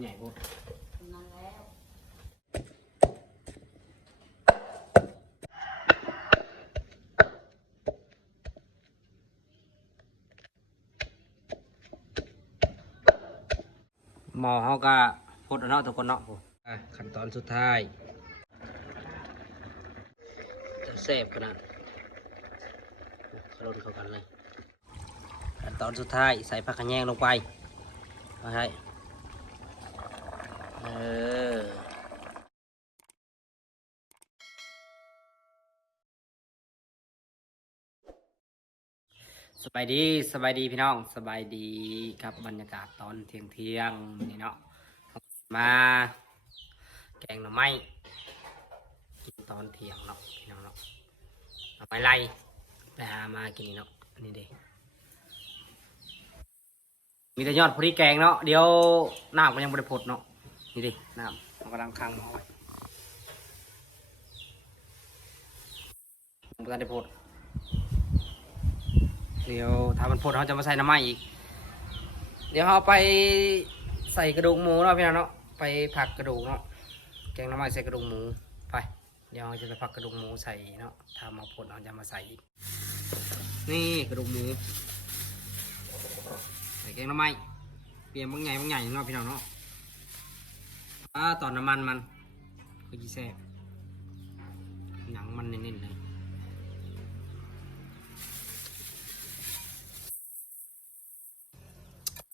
ใหญ่พูดนั่นแล้วหมอเขาก็พูดเนาะทุกคนเนาะขั้นตอนสุดท้ายจะเสพขนาดกระโดดเข้ากันเลยขั้นตอนสุดท้ายใส่ผักกระแยงลงไปมาให้สบายดีสบายดีพี่น้องสบายดีครับบรรยากาศตอนเที่ยงนี่เนาะมาแกงหน่อไม้กินตอนเที่ยงเนาะพี่น้องเนาะเอาไปไล่ไปหามากินนี่เนาะนี่เด้มีแต่ยอดพอดีแกงเนาะเดี๋ยวน้ำก็ยังบริพดเนาะนี่ดิน้ำมันกำลังคังเอาไว้มันกำลังได้พดเดี๋ยวถ้ามันพดเขาจะมาใส่น้ำมันอีกเดี๋ยวเขาไปใส่กระดูกหมูเนาะพี่น้องเนาะไปผักกระดูกเนาะแกงน้ำมันใส่กระดูกหมูไปเดี๋ยวเราจะไปผักกระดูกหมูใส่เนาะถ้ามาพดเราจะมาใส่อีกนี่กระดูกหมูใส่แกงน้ำมันเปลี่ยนบางใหญ่เนาะพี่น้องเนาะตอนน้ำมันคือจีแซ่บหนังมันเน้นๆเลย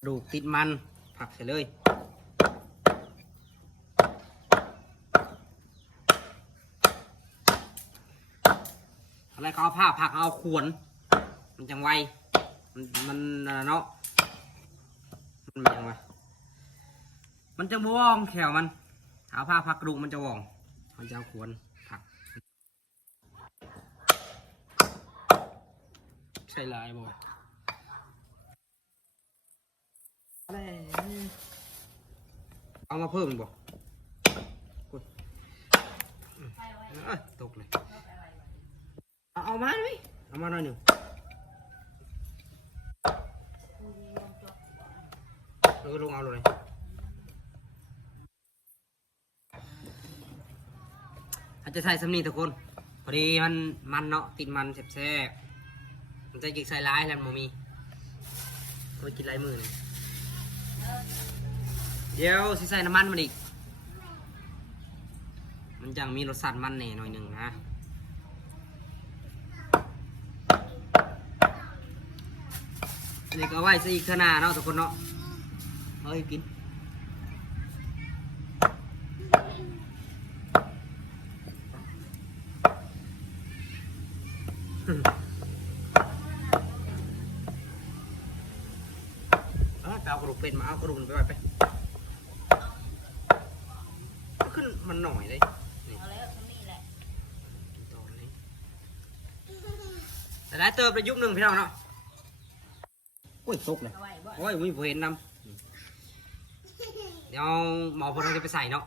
ดูติดมันผักใส่เลยอะไรก็เอาผ้าผักเอาขวนมันจังไวมันเนาะมันยังไงมันจะว่องแขวมันเอาผ้าผักกระดูกมันจะว่องมันจะเอาขวนผักใช่ลายบ่เอามาเพิ่มบ่ตกเลยเอามาไหมเอามาหน่อยหนึ่งลงเอาเลยอาจจะใส่สำนีทุกคนพอดีมันเนาะติดมันแซ่บๆมันจะกินใส่ร้ายแล้วมันมีก็กินร้ายมือเลยเดี๋ยวสิใส่น้ำมันมันอีกมันจังมีรสชาติมันแน่หน่อยหนึ่งนะอันนี้ก็ไว้ซะอีกขนาดเนาะทุกคนเนาะเฮ้ยกินเอากระดูกเป็นมาเอากระดูกไปไว้ไปขึ้นมันหน่อยเลยเอาแล้วทำนี่แหละตอนนี้แต่ได้เติมไปยุคหนึ่งพี่น้องเนาะโอ้ยตกเลยโอ้ยมีผู้เห็นนำเดี๋ยวหมอพลจะไปใส่เนาะ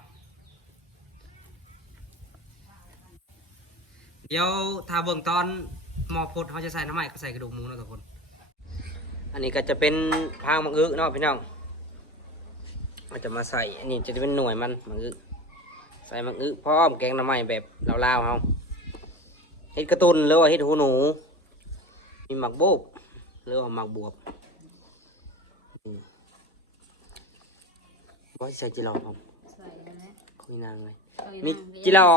เดี๋ยวถ้าเบิ่งตอนหมอพลเขาจะใส่น้ำมันก็ใส่กระดูกหมูนะทุกคนอันนี้ก็จะเป็นพางมังอึเนาะพี่น้องเราจะมาใส่อันนี้จะเป็นหน่วยมันมังอึใส่มังอึพร้อมแกงน้ำมันแบบลาวๆเอาเห็ดกระตุนหรือว่าเห็ดหูหนูมีหมักบุบหรือว่าหมักบวบว่าใส่จิรอครับใส่แล้วนะคุยนางเลยมีจิรอ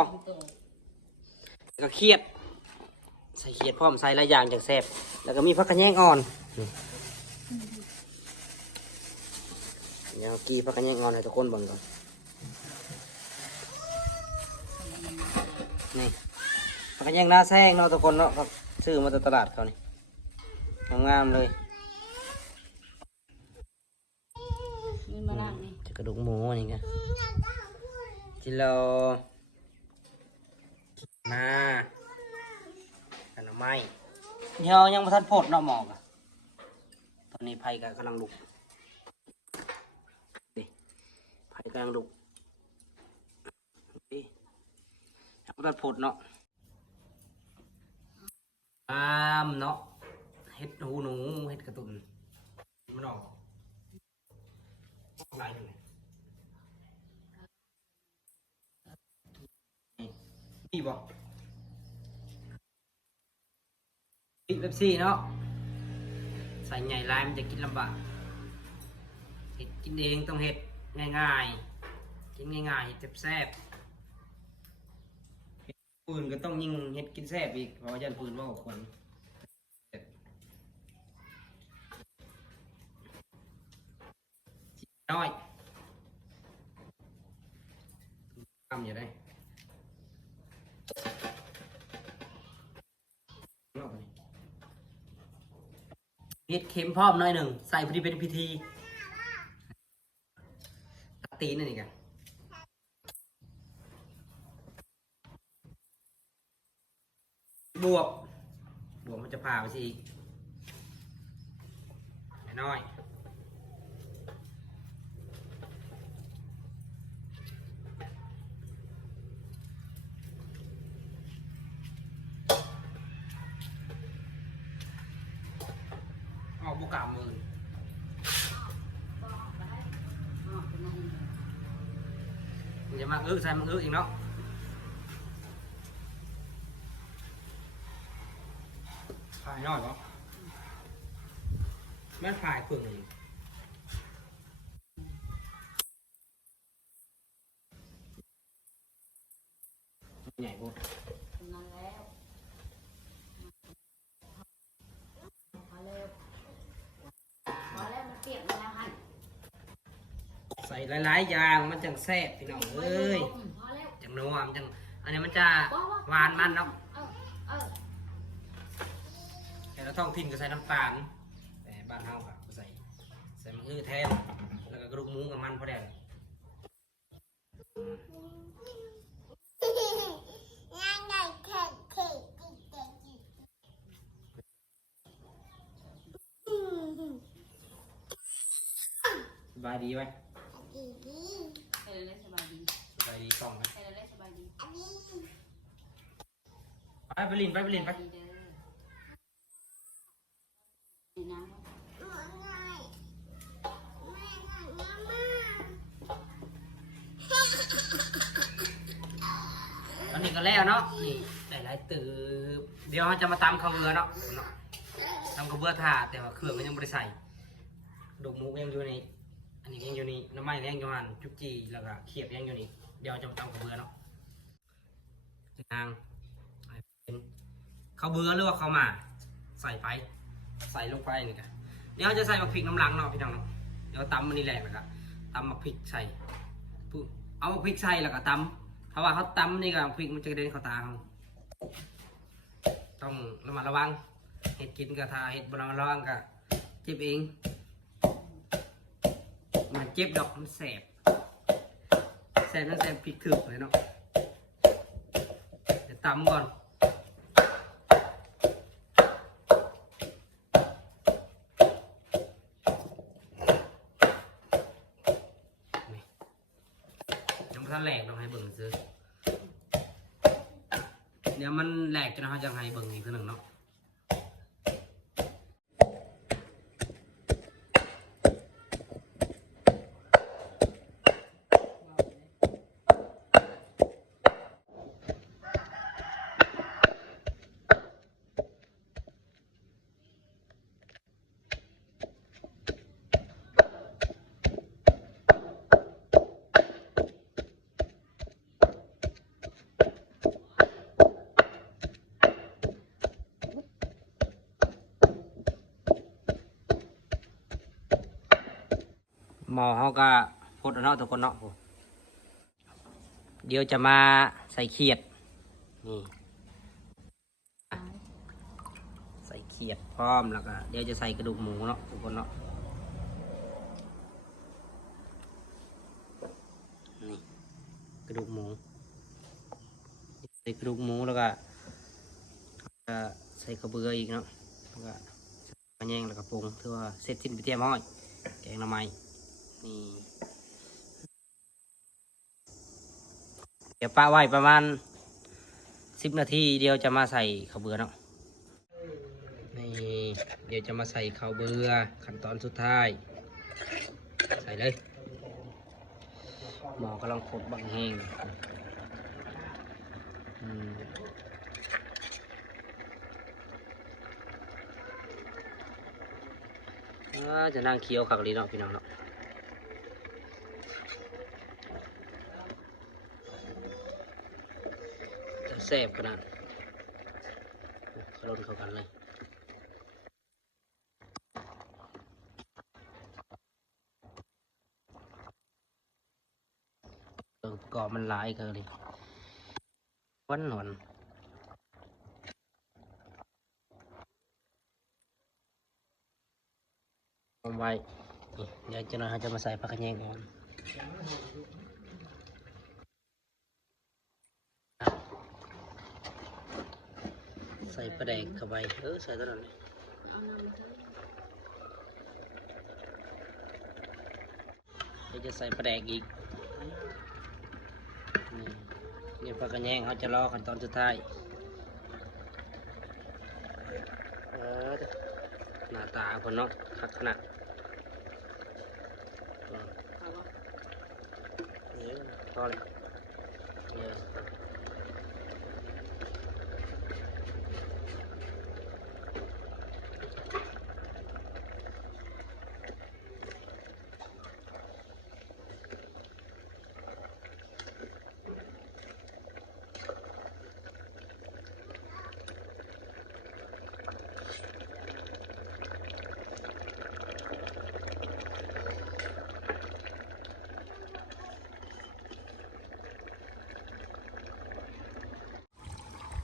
ก็เขียดใส่เขียดพร้อมใส่หลายอย่างจากแซ่บแล้วก็มีผักกระแยงอ่อนเดี๋ยวกี้ผักกระแยงอ่อนให้ทุกคนเบิ่งก่อนนี่ผักกระแยงหน้าแซงเนาะทุกคนเนาะครับซื้อมาจากตลาดเขานี่งามๆเลยนี่มานั่งนี่จะกระดูกหมูนี่ไงจิโลมาขนมไม้เดี๋ยวยังมาทันพดเนาะหมอกะตอนนี้ไผ่กำลังลุกไผ่กำลังลุกยังมาทันพดเนาะเนาะเห็ดหูหนูเห็ดกระตุนมันออกลายหนึ่ง พี่บอกเป๊ปซี่เนาะใส่ใหญ่ลายมันจะกินลำบากเห็ดกินเองต้องเห็ดง่ายๆกินง่ายๆเห็ดแซ่บปืนก็ต้องยิงเห็ดกินแซ่บอีกเพราะว่ายันปืนว่าคนน้อยทำอยู่ได้เห็ดเค็มพร้อมหน่อยหนึ่งใส่พอดีเป็นพิธีตัดตีนนั่นเองกันบวบบวบมันจะผ่าไปสิอีกน้อยออกบุกกามือมันจะมาใส่มันอีกเนาะผ่ายน้อยปะแม่ผ่ายเพิ่งอีกใหญ่ปุ๊บ ทำงานแล้วพอแล้วมันเปียกแล้วฮัน ใส่หลายๆอย่างมันจังแซ่บพี่น้องเอ้ย พอแล้ว จังนัวมันจังอันนี้มันจะหวานมันเนาะ เออ แต่เราท้องถิ่นก็ใส่น้ำตาลแต่บ้านเฮาก็ใส่มะอื้อแทนแล้วก็กระดูกหมูกับมันพอได้สบายดีไหม ให้เราเล่นสบายดี สบายดีกล่องไหม ให้เราเล่นสบายดี ไปลินไปลินไป ดีเด้อดีนะ ตอนนี้ก็แล้วเนาะนี่หลายๆตืบเดี๋ยวเราจะมาตำข้าวเบือเนาะตำข้าวเบือถาแต่ว่าเครื่องมันยังไม่ได้ใส่ดอกหมูก็ยังอยู่ในอันนี้ยังอยู่นี่น้ำมันยังอยู่หันจุกจีแล้วก็เขียบยังอยู่นี่เดี๋ยวจะมาตำข้าวเบือเนาะนางเป็นข้าวเบือหรือว่าข้าวหมาใส่ไปใส่ลงไปนี่กันเดี๋ยวจะใส่มะพริกน้ำลังเนาะพี่น้องเนาะเดี๋ยวตำมันนี่แหละแล้วก็ตำมะพริกใส่เอามะพริกใส่แล้วก็ตำเพราะว่าเขาตำนี่กับพริกมันจะกระเด็นเข้าตาเขาต้องระมัดระวังเห็ดกินกับทาเห็ดบระมัดระวังกับเจ็บเองมันเจ็บดอกมันแสบนั่นแสบพริกถึกเลยเนาะเดี๋ยวตำก่อนยังไม่ทันแหลกต้องให้เบิ่งซื้อเดี๋ยวมันแหลกจนเขาจะให้เบิ่งอีกทีหนึ่งเนาะหมอเขาก็พดเอาเนาะทุกคนเนาะเดี๋ยวจะมาใส่เขียดนี่ใส่เขียดพร้อมแล้วก็เดี๋ยวจะใส่กระดูกหมูเนาะทุกคนเนาะนี่กระดูกหมูใส่กระดูกหมูแล้วก็ใส่กระเบืออีกเนาะแล้วก็กระแยงแล้วก็ปรุงถือว่าเสร็จสิ้นไปเตรียมห้อยแกงหน่อไม้นี่เดี๋ยวป้าไว้ประมาณ10 นาทีเดี๋ยวจะมาใส่ข้าวเบือเนาะนี่เดี๋ยวจะมาใส่ข้าวเบือขั้นตอนสุดท้ายใส่เลยหมอกำลังขดบังแห้ง อืมจะนั่งเคี้ยวขักลีเนาะพี่น้องเนาะแซ่บขนาดขลุ่นเข้ากันเลยประกอบมันหลายเกินเลยวันหนอนเอาไว้นี่เดี๋ยวจะหน่อยเราจะมาใส่ผักกระเยงก่อนใส่ปลาแดกเข้าไปใส่ตัวนั้นเลย เอาน้ำมาให้ เดี๋ยวจะใส่ปลาแดกอีกนี่ผักกระเยงเขาจะรอขั้นตอนสุดท้ายหน้าตาคนเนาะคักขนาด เอาวะ พอเลย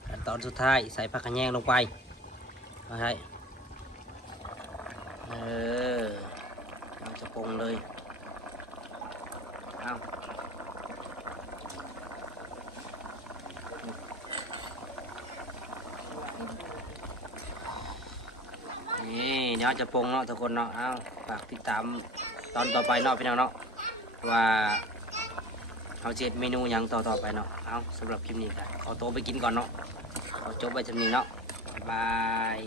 ขั้นตอนสุดท้ายใส่ผักกระเยงลงไปเอาให้เราจะปรุงเลยเอานี่เดี๋ยวจะปรุงเนาะทุกคนเนาะเอาฝากติดตามตอนต่อไปเนาะพี่น้องเนาะว่าเอาเจ็ดเมนูหยังต่อไปเนาะเอาสำหรับคลิปนี้กันขอตัวไปกินก่อนเนาะขอจบไปจำนี้เนาะบ๊ายบาย